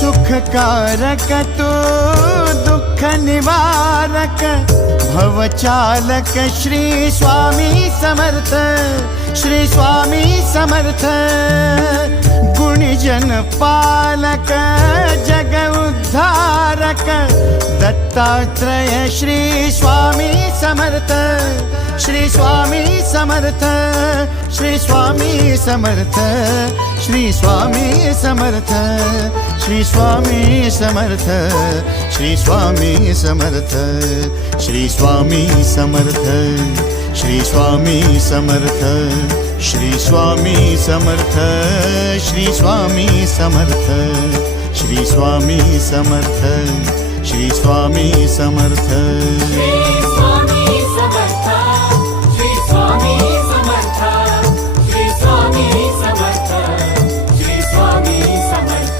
सुखकारक तू दुःख निवारक भवचालक श्री स्वामी समर्थ, श्री स्वामी समर्थ। गुणीजन पालक जग उद्धारक दत्तात्रेय श्री स्वामी समर्थ, श्री स्वामी समर्थ, श्री स्वामी समर्थ, श्री स्वामी समर्थ, श्री स्वामी समर्थ, श्री स्वामी समर्थ, श्री स्वामी समर्थ, श्री स्वामी समर्थ, श्री स्वामी समर्थ, श्री स्वामी समर्थ, श्री स्वामी समर्थ, श्री स्वामी समर्थ।